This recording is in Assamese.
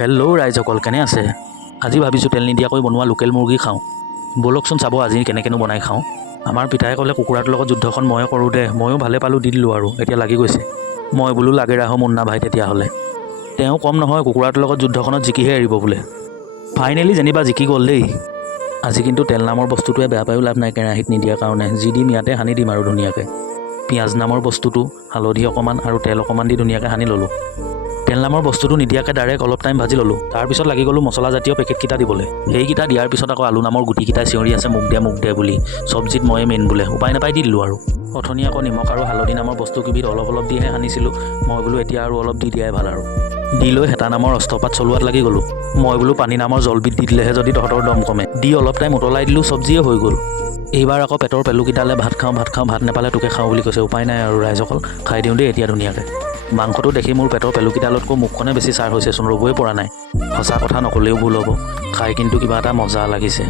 হেল্ল' ৰাইজসকল, কেনে আছে? আজি ভাবিছোঁ তেল নিদিয়াকৈ বনোৱা লোকেল মুৰ্গী খাওঁ। ব'লকচোন চাব আজি কেনেকৈনো বনাই খাওঁ। আমাৰ পিতাই ক'লে কুকুৰাটোৰ লগত যুদ্ধখন ময়ে কৰোঁ দে, ময়ো ভালে পালোঁ, দি দিলোঁ আৰু এতিয়া লাগি গৈছে। মই বোলো লাগে ৰাহ মুন্না ভাই তেতিয়াহ'লে। তেওঁ কম নহয়, কুকুৰাটোৰ লগত যুদ্ধখনত জিকিহে এৰিব বোলে। ফাইনেলি যেনিবা জিকি গ'ল দেই। আজি কিন্তু তেল নামৰ বস্তুটোৱে বেয়া পায়ো লাভ নাই কেৰাহীত নিদিয়াৰ কাৰণে, যি দিম ইয়াতে সানি দিম আৰু ধুনীয়াকৈ। পিঁয়াজ নামৰ বস্তুটো, হালধি অকণমান আৰু তেল অকণমান দি ধুনীয়াকৈ সানি ল'লোঁ। তেল নামৰ বস্তুটো নিদিয়াকৈ ডাইৰেক্ট অলপ টাইম ভাজি ল'লোঁ। তাৰপিছত লাগি গ'লোঁ মছলাজাতীয় পেকেটকেইটা দিবলৈ। সেইকেইটা দিয়াৰ পিছত আকৌ আলু নামৰ গুটিকেইটাই চিঞৰি আছে মোক দে বুলি। চব্জিত ময়ে মেইন বোলে, উপায় নাপাই দি দিলোঁ আৰু। অথনি আকৌ নিমখ আৰু হালধি নামৰ বস্তুকেইবিধ অলপ অলপ দিহে সানিছিলোঁ। মই বোলো এতিয়া আৰু অলপ দি দিয়াই ভাল আৰু। দি লৈ হেতা নামৰ অস্ত্ৰপাত চলোৱাত লাগি গ'লোঁ। মই বোলো পানী নামৰ জলবিধ দি দিলেহে যদি তহঁতৰ দম কমে। দি অলপ টাইম উতলাই দিলোঁ, চব্জিয়ে হৈ গ'ল। এইবাৰ আকৌ পেটৰ পেলুকেইটালে ভাত খাওঁ, ভাত নাপালে তোকে খাওঁ বুলি কৈছে। উপায় নাই আৰু ৰাইজসকল, খাই দিওঁ দেই এতিয়া ধুনীয়াকৈ। মাংসটো দেখি মোৰ পেটৰ পেলুকেইডালতকৈ মুখখনে বেছি চাৰ হৈছেচোন, ৰ'বই পৰা নাই। সঁচা কথা নক'লেও ভুল হ'ব, খাই কিন্তু কিবা এটা মজা লাগিছে।